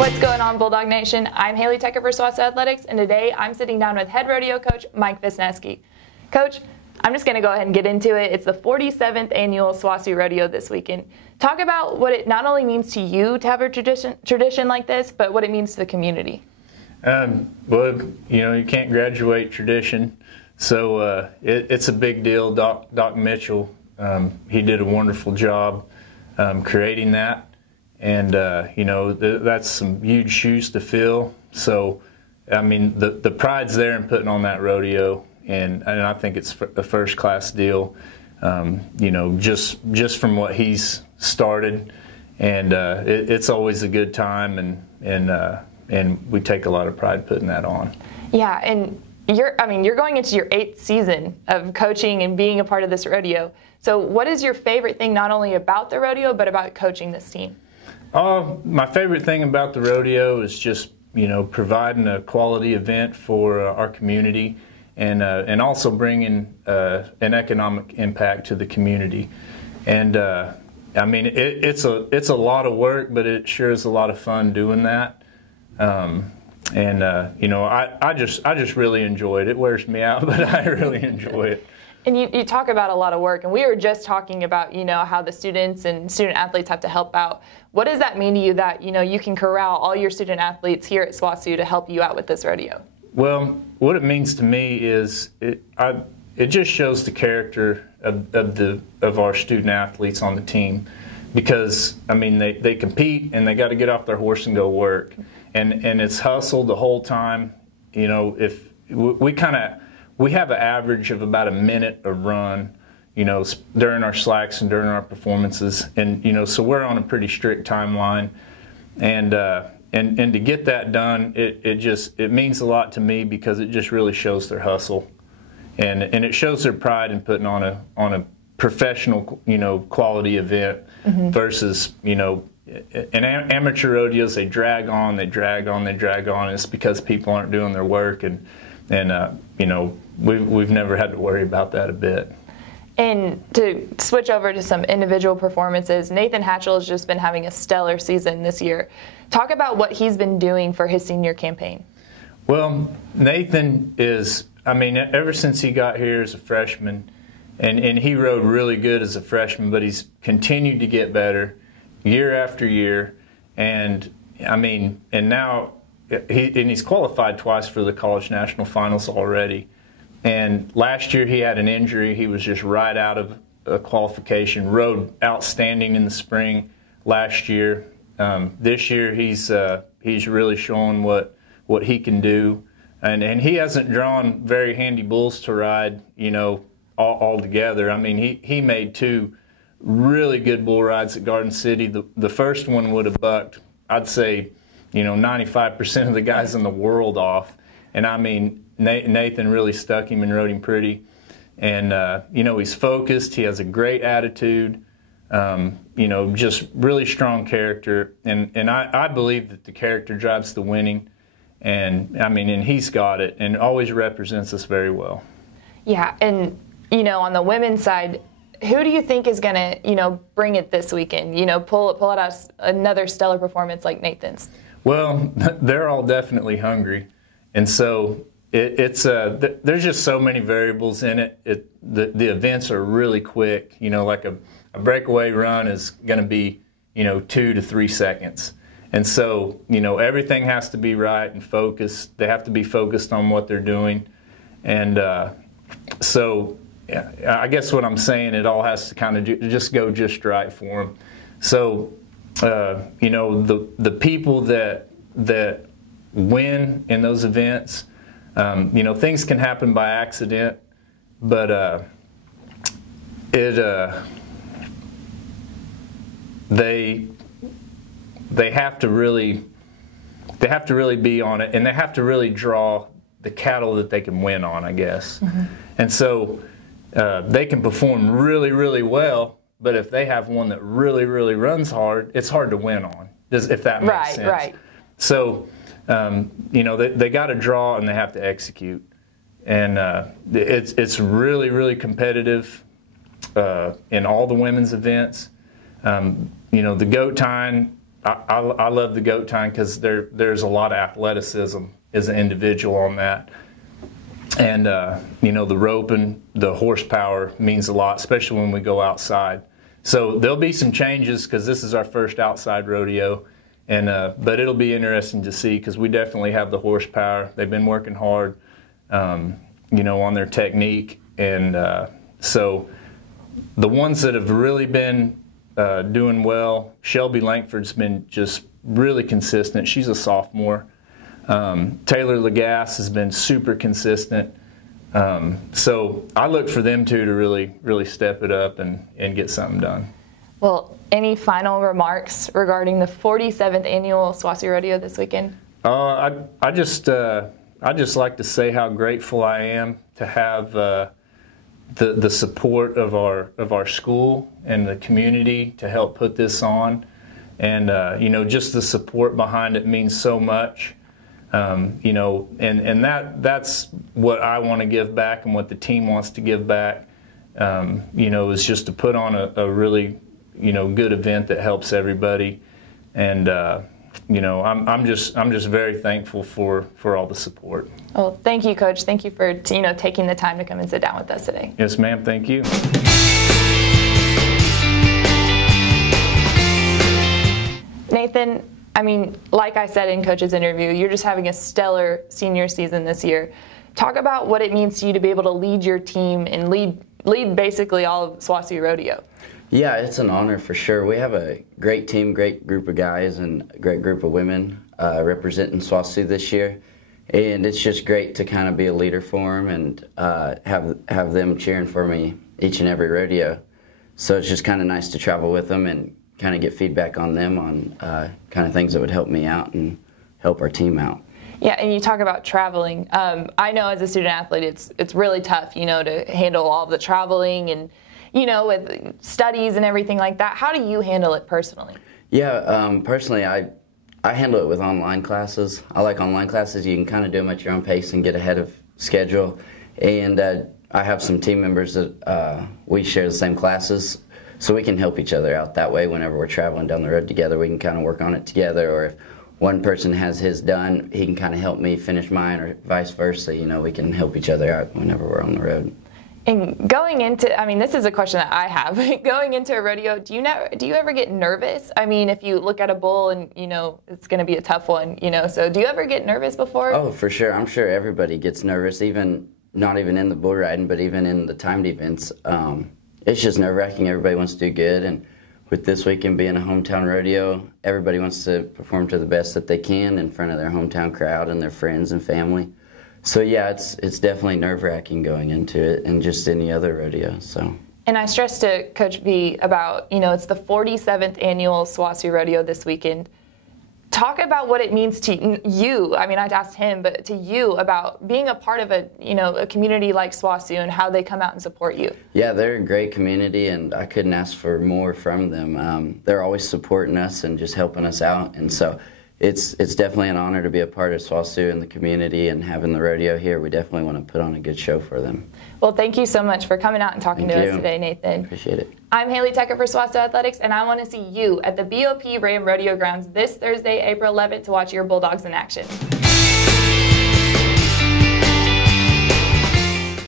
What's going on, Bulldog Nation? I'm Hailey Tucker for SWOSU Athletics, and today I'm sitting down with head rodeo coach Mike Visnieski. Coach, I'm just going to go ahead and get into it. It's the 47th Annual SWOSU Rodeo this weekend. Talk about what it not only means to you to have a tradition like this, but what it means to the community. Well, you can't graduate tradition, so it's a big deal. Doc Mitchell, he did a wonderful job creating that. And, that's some huge shoes to fill. So, I mean, the pride's there in putting on that rodeo, and I think it's a first-class deal, just from what he's started. And it's always a good time, and we take a lot of pride putting that on. Yeah, and you're going into your 8th season of coaching and being a part of this rodeo. So what is your favorite thing not only about the rodeo, but about coaching this team? My favorite thing about the rodeo is just, providing a quality event for our community and also bringing an economic impact to the community. And, it's a lot of work, but it sure is a lot of fun doing that. I just really enjoy it. It wears me out, but I really enjoy it. And you talk about a lot of work, and we were just talking about, how the students and student athletes have to help out. What does that mean to you that, you can corral all your student athletes here at SWOSU to help you out with this rodeo? Well, what it means to me is it just shows the character of our student athletes on the team, because, they compete and they got to get off their horse and go work. And it's hustle the whole time. If we have an average of about a minute a run, during our slacks and during our performances, and so we're on a pretty strict timeline, and to get that done, it means a lot to me, because it just really shows their hustle, and it shows their pride in putting on a professional, quality event, versus in amateur rodeos, they drag on. It's because people aren't doing their work, and we've never had to worry about that a bit. And to switch over to some individual performances, Nathan Hatchel has just been having a stellar season this year. Talk about what he's been doing for his senior campaign. Well, Nathan is, ever since he got here as a freshman, and he rode really good as a freshman, but he's continued to get better year after year. And now he's qualified twice for the college national finals already. And last year he had an injury. He was just right out of a qualification. Rode outstanding in the spring last year. This year he's really showing what he can do. And he hasn't drawn very handy bulls to ride, all together. He made 2 really good bull rides at Garden City. The first one would have bucked, I'd say, 95% of the guys in the world off. And Nathan really stuck him and rode him pretty. And, he's focused. He has a great attitude, just really strong character. And I believe that the character drives the winning. And, and he's got it and always represents us very well. Yeah, and, on the women's side, who do you think is going to, bring it this weekend? Pull out another stellar performance like Nathan's? Well, they're all definitely hungry. And so there's just so many variables in it. The events are really quick. Like a breakaway run is going to be 2 to 3 seconds, and so everything has to be right and focused. They have to be focused on what they're doing, and so I guess what I'm saying, it all has to kind of just go just right for them. So the people that win in those events. Things can happen by accident, but they have to really be on it, and they have to really draw the cattle that they can win on, I guess. And so they can perform really, really well, but if they have one that really, really runs hard, it's hard to win on, if that makes sense. Right. So they got to draw and they have to execute, and it's really, really competitive in all the women's events. The goat tying I love the goat tying because there's a lot of athleticism as an individual on that. And, the rope and the horsepower means a lot, especially when we go outside. So there'll be some changes because this is our first outside rodeo. But it'll be interesting to see because we definitely have the horsepower. They've been working hard, on their technique. And so the ones that have really been doing well, Shelby Langford's been just really consistent. She's a sophomore. Taylor Lagasse has been super consistent. So I look for them two to really step it up and get something done. Well, any final remarks regarding the 47th Annual SWOSU Rodeo this weekend? I just like to say how grateful I am to have the support of our school and the community to help put this on, and just the support behind it means so much. And that's what I want to give back, and what the team wants to give back. Is just to put on a really good event that helps everybody, and I'm just very thankful for all the support. Well, thank you, Coach. Thank you for taking the time to come and sit down with us today. Yes, ma'am. Thank you. Nathan, like I said in Coach's interview, you're just having a stellar senior season this year. Talk about what it means to you to be able to lead your team and lead basically all of SWOSU Rodeo. Yeah, it's an honor for sure. We have a great team, great group of guys, and a great group of women representing SWOSU this year. And it's just great to kind of be a leader for them and have them cheering for me each and every rodeo. So it's just kind of nice to travel with them and kind of get feedback on them on kind of things that would help me out and help our team out. Yeah, and you talk about traveling. I know as a student athlete, it's really tough, to handle all of the traveling and, with studies and everything like that. How do you handle it personally? Yeah, personally, I handle it with online classes. I like online classes. You can kind of do them at your own pace and get ahead of schedule. And I have some team members that we share the same classes, so we can help each other out that way. Whenever we're traveling down the road together, we can kind of work on it together. Or if one person has his done, he can kind of help me finish mine, or vice versa. We can help each other out whenever we're on the road. And going into, this is a question that I have. Going into a rodeo, do you ever get nervous? If you look at a bull and, it's going to be a tough one, so do you ever get nervous before? Oh, for sure. I'm sure everybody gets nervous, not even in the bull riding, but even in the timed events. It's just nerve-wracking. Everybody wants to do good, and with this weekend being a hometown rodeo, everybody wants to perform to the best that they can in front of their hometown crowd and their friends and family. So yeah, it's definitely nerve-wracking going into it, and just any other rodeo. So. And I stressed to Coach B about, it's the 47th Annual SWOSU Rodeo this weekend. Talk about what it means to you. I'd asked him, but to you about being a part of a community like SWOSU and how they come out and support you. Yeah, they're a great community, and I couldn't ask for more from them. They're always supporting us and just helping us out, and so it's definitely an honor to be a part of SWOSU and the community and having the rodeo here. We definitely want to put on a good show for them. Well, thank you so much for coming out and talking to us today, Nathan. Appreciate it. I'm Hailey Tucker for SWOSU Athletics, and I want to see you at the BOP Ram Rodeo Grounds this Thursday, April 11th, to watch your Bulldogs in action.